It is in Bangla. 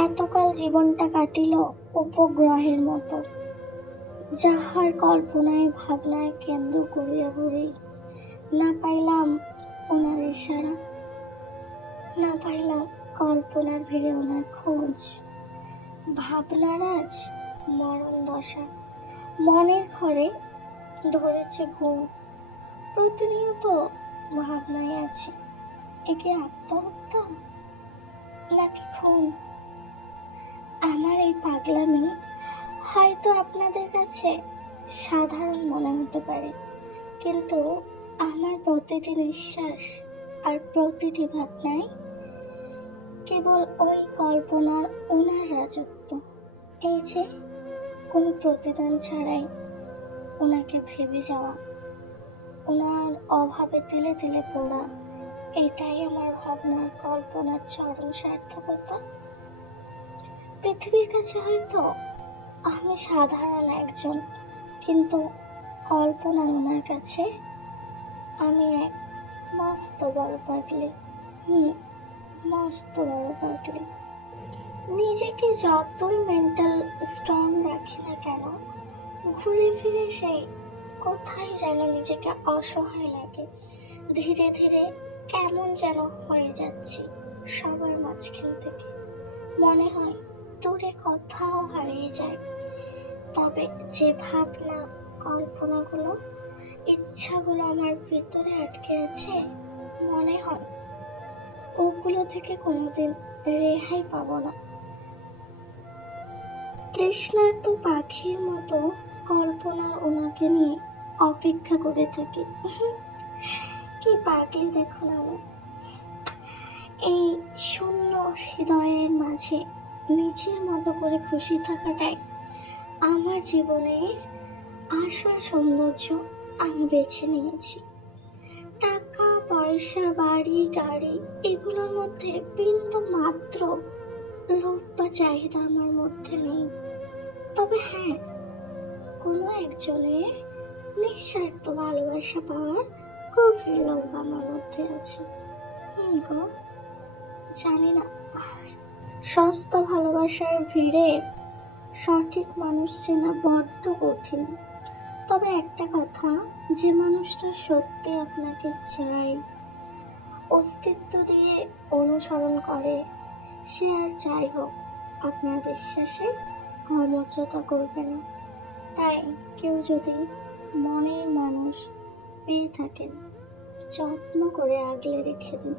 এতকাল জীবনটা কাটিল উপগ্রহের মতো, যাহার কল্পনায় ভাবনায় কেন্দ্র করিয়া ঘুরি। না পাইলাম ওনার ইশারা, না পাইলাম কল্পনার ভিড়ে ওনার খোঁজ। ভাবনার আজ মরণ দশা, মনের ঘরে ধরেছে ঘুম। প্রতিনিয়ত ভাবনায় আছে, একে আত্মহত্যা নাকি খুন? আমার এই পাগলামি হয়তো আপনাদের কাছে সাধারণ মনে হতে পারে, কিন্তু আমার প্রতিটি নিঃশ্বাস আর প্রতিটি ভাবনায় কেবল ওই কল্পনার ওনার রাজত্ব। এই যে কোনো প্রতিদান ছাড়াই ওনাকে ভেবে যাওয়া, ওনার অভাবে তিলে তিলে পড়া, এটাই আমার ভাবনার কল্পনার চরম সার্থকতা। পৃথিবীর কাছে হয়তো আমি সাধারণ একজন, কিন্তু কল্পনা ওনার কাছে আমি এক মস্ত বড় পাগলি। মস্ত বড় পাগলি। নিজেকে যতই মেন্টাল স্ট্রং রাখি না কেন, ঘুরে ফিরে সেই কোথায় যেন নিজেকে অসহায় লাগে। ধীরে ধীরে কেমন যেন হয়ে যাচ্ছি সবার মাঝখান থেকে। মনে হয় দূরে কোথাও হারিয়ে যায়। তবে যে ভাবনা, কল্পনাগুলো, ইচ্ছাগুলো আমার ভিতরে আটকে আছে, মনে হয় ওগুলো থেকে কোনোদিন রেহাই পাবো না। তৃষ্ণার্ত পাখির মতো কল্পনা ওনাকে নিয়ে অপেক্ষা করে থাকি। কি পাগলি দেখুন আমি। এই শূন্য হৃদয়ের মাঝে নিজের মতো করে খুশি থাকাটাই আমার জীবনে আসল সৌন্দর্য আমি বেছে নিয়েছি। টাকা পয়সা, বাড়ি গাড়ি, এগুলোর মধ্যে বিন্দু মাত্র লোভ বা চাহিদা আমার মধ্যে নেই। তবে হ্যাঁ, কোনো একজনের নিঃস্বার্থ ভালোবাসা পাওয়ার গভীর লোভ আমার মধ্যে আছে। গো, জানি না সস্তা ভালোবাসার ভিড়ে সঠিক মানুষ চেনা বড্ড কঠিন। তবে একটা কথা, যে মানুষটা সত্যি আপনাকে চায়, অস্তিত্ব দিয়ে অনুসরণ করে, সে আর যাই হোক আপনার বিশ্বাসে অমর্যাদা করবে না। তাই কেউ যদি মনের মানুষ পেয়ে থাকেন, যত্ন করে আগলে রেখে দিন।